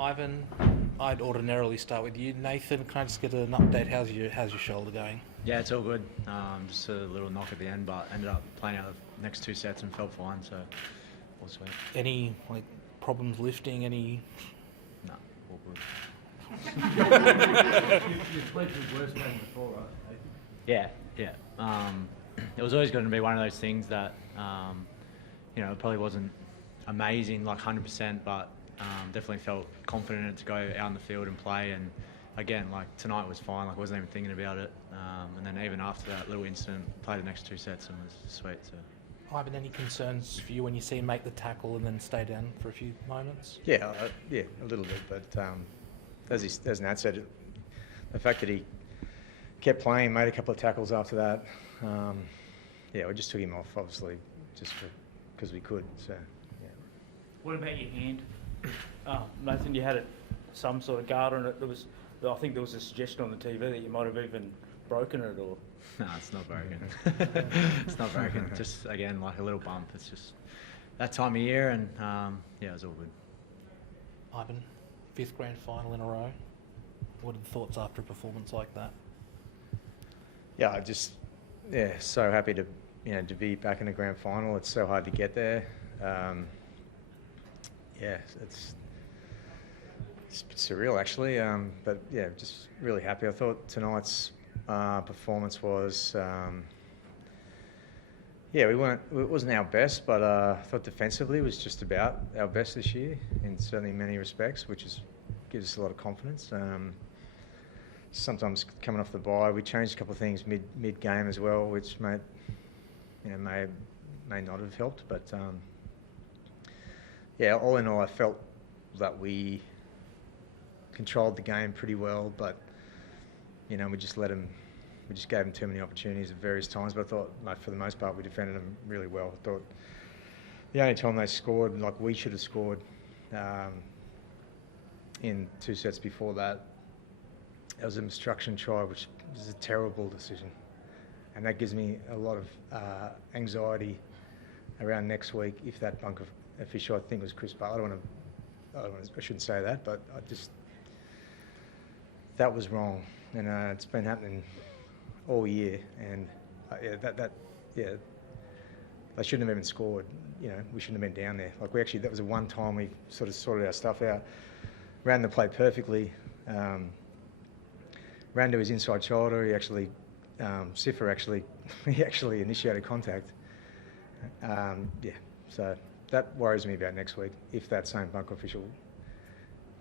Ivan, I'd ordinarily start with you. Nathan, can I just get an update? How's your shoulder going? Yeah, it's all good. Just a little knock at the end, but ended up playing out the next two sets and felt fine, so all sweet. Any problems lifting? Any? No, all good. You've played with worse games before, right? Yeah. It was always going to be one of those things that, it probably wasn't amazing, like 100%, but definitely felt confident in it to go out on the field and play. And again, like tonight was fine. Like I wasn't even thinking about it. And then even after that little incident, played the next two sets and was sweet. So. Ivan, any concerns for you when you see him make the tackle and then stay down for a few moments? Yeah, a little bit. But as Nat said, the fact that he kept playing, made a couple of tackles after that. We just took him off, obviously, just because we could. So, yeah. What about your hand? Nathan, you had some sort of guard on it. I think there was a suggestion on the TV that you might have even broken it, or. No, it's not broken. It's not broken. Just again, like a little bump. It's just that time of year, and it was all good. Ivan, 5th grand final in a row. What are the thoughts after a performance like that? Yeah, so happy to be back in the grand final. It's so hard to get there. It's surreal actually. But yeah, just really happy. I thought tonight's performance was, it wasn't our best, but I thought defensively was just about our best this year in certainly many respects, which gives us a lot of confidence. Sometimes coming off the bye, we changed a couple of things mid game as well, which may not have helped. But all in all, I felt that we controlled the game pretty well. But we just gave them too many opportunities at various times. But I thought, for the most part, we defended them really well. I thought the only time they scored, like we should have scored in 2 sets before that. It was an obstruction try, which is a terrible decision. And that gives me a lot of anxiety around next week if that bunker official, I think it was Chris Butler, I shouldn't say that, but that was wrong. And it's been happening all year. And they shouldn't have even scored. We shouldn't have been down there. That was the one time we sort of sorted our stuff out, ran the play perfectly. Ran to his inside shoulder. He actually, Siffer he actually initiated contact. So that worries me about next week. If that same bunker official,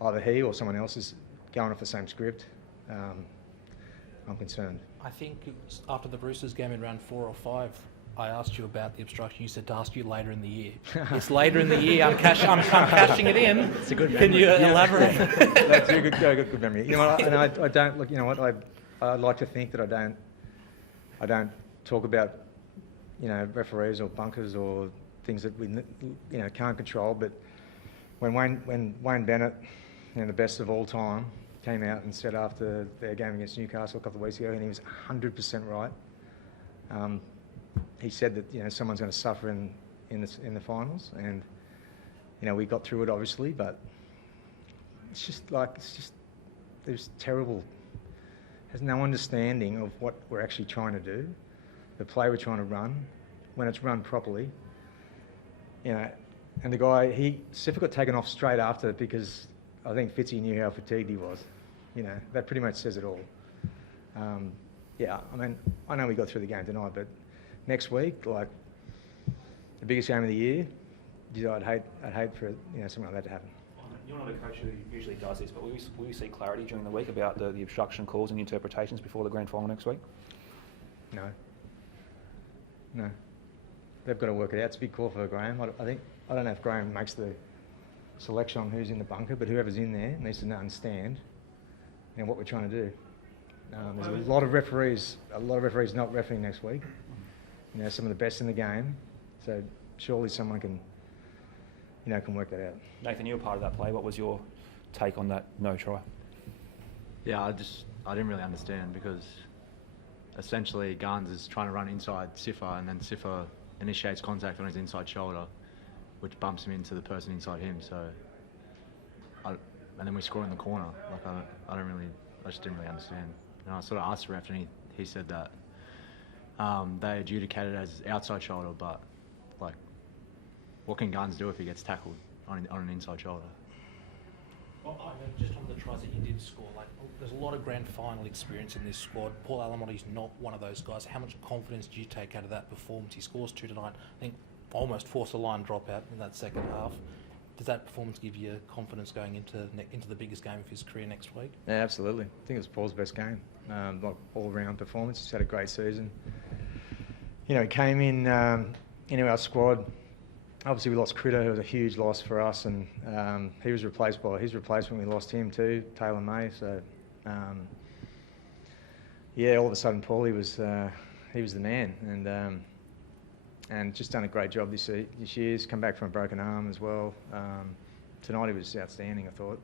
either he or someone else, is going off the same script, I'm concerned. I think after the Roosters game in round 4 or 5, I asked you about the obstruction. You said to ask you later in the year. It's later in the year. I'm cashing it in. It's a good memory. Can you elaborate? That's a good memory. I don't look. I like to think that I don't talk about referees or bunkers or things that we can't control. But when Wayne Bennett, the best of all time, came out and said after their game against Newcastle a couple of weeks ago, and he was 100% right. He said that someone's going to suffer in the finals, and we got through it obviously, but there's terrible. Has no understanding of what we're actually trying to do, the play we're trying to run, when it's run properly. And the guy, Siffer got taken off straight after because I think Fitzy knew how fatigued he was. That pretty much says it all. I know we got through the game tonight, but next week, like the biggest game of the year, I'd hate for something like that to happen. You're not a coach who usually does this, but will we see clarity during the week about the obstruction calls and interpretations before the grand final next week? No. They've got to work it out. It's a big call for Graham. I don't know if Graham makes the selection on who's in the bunker, but whoever's in there needs to understand what we're trying to do. There's a lot of referees not refereeing next week. Some of the best in the game. So surely someone can work that out. Nathan, you were part of that play. What was your take on that no try? Yeah, I didn't really understand because essentially Garns is trying to run inside Siffer, and then Siffer initiates contact on his inside shoulder, which bumps him into the person inside him. So and then we score in the corner. Like I just didn't really understand. And I sort of asked the ref, and he said that they adjudicated it as outside shoulder, but like, what can Guns do if he gets tackled on an inside shoulder? Well, I mean, just on the tries that you did score, like there's a lot of grand final experience in this squad. Paul Alamotti's not one of those guys. How much confidence do you take out of that performance? He scores 2 tonight. I think almost forced a line dropout in that second half. Does that performance give you confidence going into the biggest game of his career next week? Yeah, absolutely. I think it was Paul's best game. Like all-round performance. He's had a great season. You know, he came in into our squad. Obviously, we lost Critter, who was a huge loss for us, and he was replaced by his replacement. We lost him too, Taylor May. So, yeah, all of a sudden, Paul, he was the man, and just done a great job this year. He's come back from a broken arm as well. Tonight, he was outstanding. I thought.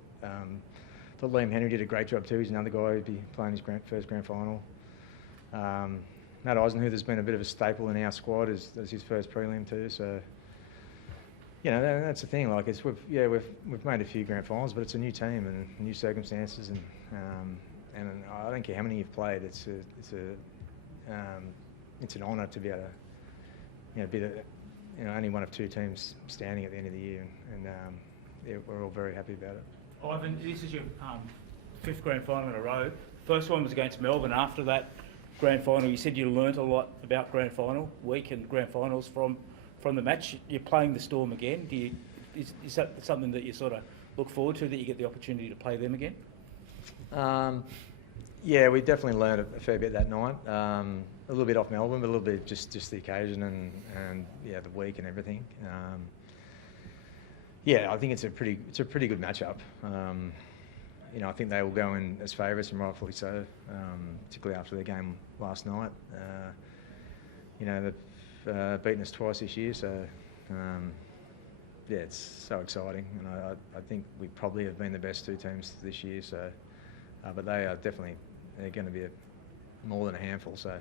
Thought Liam Henry did a great job too. He's another guy who'd be playing his first grand final. Matt Eisenhuth has been a bit of a staple in our squad as his first prelim too. So. You know, that's the thing. Like, we've made a few grand finals, but it's a new team and new circumstances, and I don't care how many you've played. It's an honour to be able to, be only one of 2 teams standing at the end of the year, and yeah, we're all very happy about it. Ivan, this is your 5th grand final in a row. First one was against Melbourne. After that grand final, you said you learnt a lot about grand final week and grand finals from the match. You're playing the Storm again. Is that something that you sort of look forward to, that you get the opportunity to play them again? Yeah, we definitely learned a fair bit that night. A little bit off Melbourne, but a little bit just the occasion and yeah, the week and everything. Yeah, I think it's a pretty good matchup. I think they will go in as favourites, and rightfully so, particularly after their game last night. They've beaten us twice this year, so yeah, it's so exciting, and I think we probably have been the best 2 teams this year. So, but they're going to be more than a handful. So,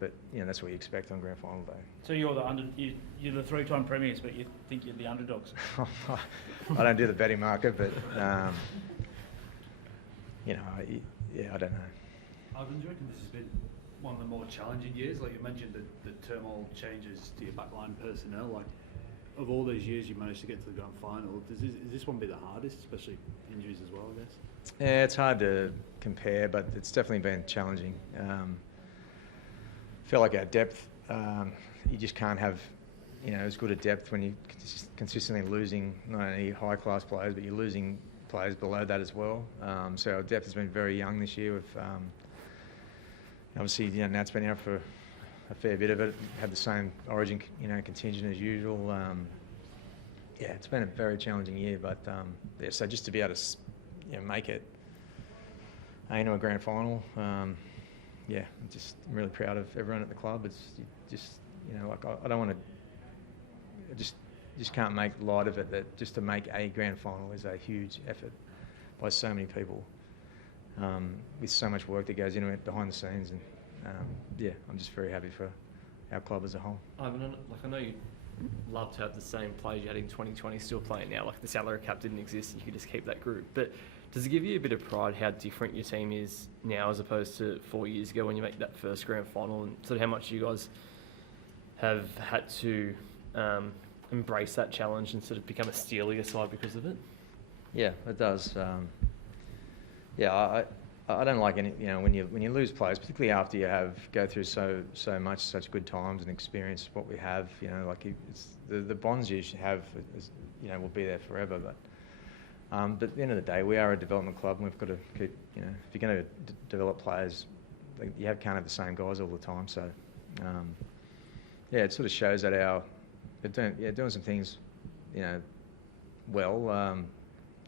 but that's what you expect on grand final day. So you're the 3-time premiers, but you think you're the underdogs? I don't do the betting market, but yeah, I don't know. Ivan, do you reckon this has been one of the more challenging years? Like you mentioned, the turmoil changes to your backline personnel. Like, of all these years you managed to get to the grand final, is this one be the hardest, especially injuries as well, I guess? Yeah, it's hard to compare, but it's definitely been challenging. I feel like our depth, you just can't have, as good a depth when you're consistently losing not only high-class players, but you're losing players below that as well. So our depth has been very young this year. With obviously, Nat's been out for a fair bit of it. Had the same Origin, contingent as usual. Yeah, it's been a very challenging year, but yeah. So just to be able to, make it into a grand final, yeah, I'm really proud of everyone at the club. It's just, I don't want to just can't make light of it. That just to make a grand final is a huge effort by so many people. With so much work that goes into it behind the scenes, and yeah, I'm just very happy for our club as a whole. I know you love to have the same players you had in 2020 still playing now. Like, the salary cap didn't exist, you could just keep that group. But does it give you a bit of pride how different your team is now as opposed to 4 years ago when you make that first grand final, and sort of how much you guys have had to embrace that challenge and sort of become a steelier side because of it? Yeah, it does. Yeah, I don't like any. When you lose players, particularly after you go through such good times and experience what we have. It's the bonds you should have. Will be there forever. But at the end of the day, we are a development club, and we've got to keep. If you're going to develop players, you can't have the same guys all the time. So yeah, it sort of shows that doing some things, well.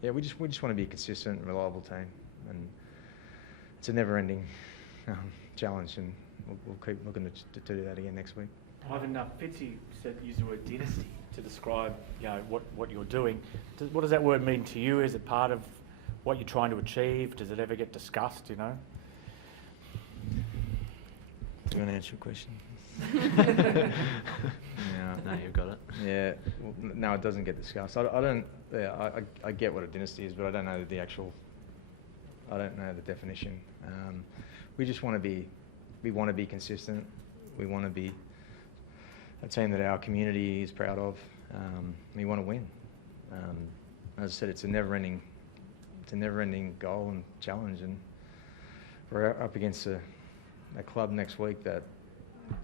Yeah, we just want to be a consistent and reliable team, and it's a never-ending challenge, and we'll keep looking to do that again next week. Ivan, Fitzy used the word dynasty to describe what you're doing. What does that word mean to you? Is it part of what you're trying to achieve? Does it ever get discussed? Do you want to answer your question? Yeah, no, you've got it. Yeah, well, no, it doesn't get discussed. I don't. Yeah, I get what a dynasty is, but I don't know the actual. I don't know the definition. We just want to be. We want to be consistent. We want to be a team that our community is proud of. We want to win. As I said, it's a never-ending goal and challenge, and we're up against a club next week that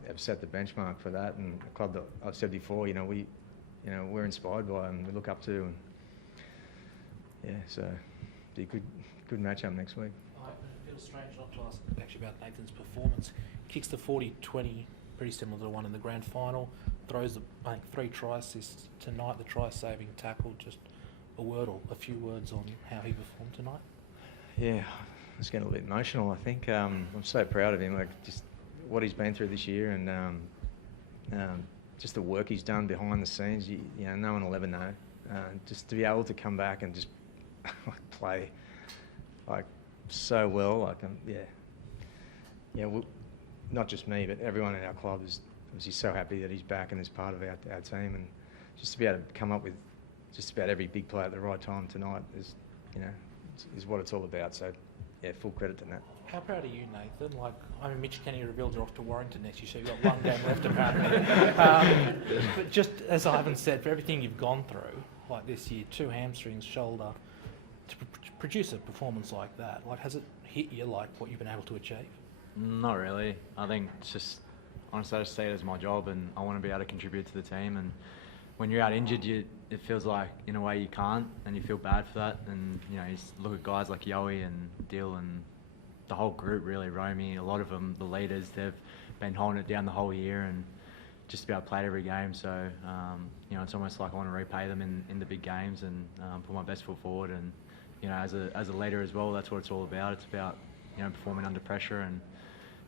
have set the benchmark for that, and a club that I've said before, we're inspired by and we look up to, and yeah, so it'll be a good matchup next week. It feels strange not to ask actually about Nathan's performance. Kicks the 40-20, pretty similar to the one in the grand final. Throws I think 3 try assists tonight. The try-saving tackle. Just a few words on how he performed tonight. Yeah, I was getting a little bit emotional. I think I'm so proud of him. Like just what he's been through this year, and just the work he's done behind the scenes. No one will ever know. Just to be able to come back and just play like so well, not just me, but everyone in our club is obviously so happy that he's back and is part of our team, and just to be able to come up with just about every big play at the right time tonight is what it's all about. So yeah, full credit to Nat. How proud are you, Nathan? Mitch Kenny revealed you're off to Warrington next year, so you've got one game left apparently. But just as Ivan said, for everything you've gone through, like this year, 2 hamstrings, shoulder, to produce a performance like that, has it hit you like what you've been able to achieve? Not really. I think it's just, honestly, I just see it as my job, and I want to be able to contribute to the team. And when you're out injured, it feels like in a way you can't, and you feel bad for that. And you look at guys like Yowie and Dill and the whole group, really, Romy, a lot of them, the leaders, they've been holding it down the whole year and just to be able to play every game. So, it's almost like I want to repay them in the big games and put my best foot forward. And, as a leader as well, that's what it's all about. It's about, performing under pressure and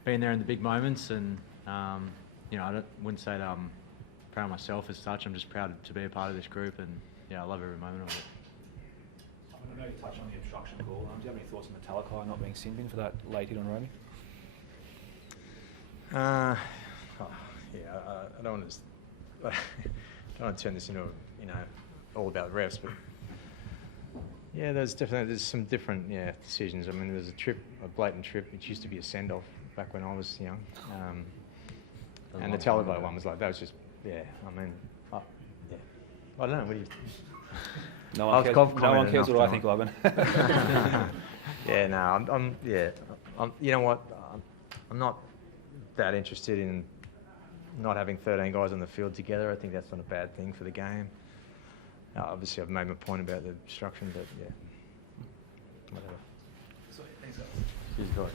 being there in the big moments. And, I wouldn't say that I'm proud of myself as such. I'm just proud to be a part of this group, and, I love every moment of it. I know you touched on the obstruction call. Do you have any thoughts on the Talakai not being sinned in for that late hit on Romy? I don't want to turn this into all about refs, but yeah, there's some different decisions. I mean, there's a blatant trip, which used to be a send off back when I was young, and the Talakai one was like that was just I don't know. What do you? No one cares what I think, Ivan. Yeah, no, I'm you know what? I'm not that interested in not having 13 guys on the field together. I think that's not a bad thing for the game. Obviously, I've made my point about the obstruction, but yeah, whatever. Sweet, thanks, guys. Cheers, guys.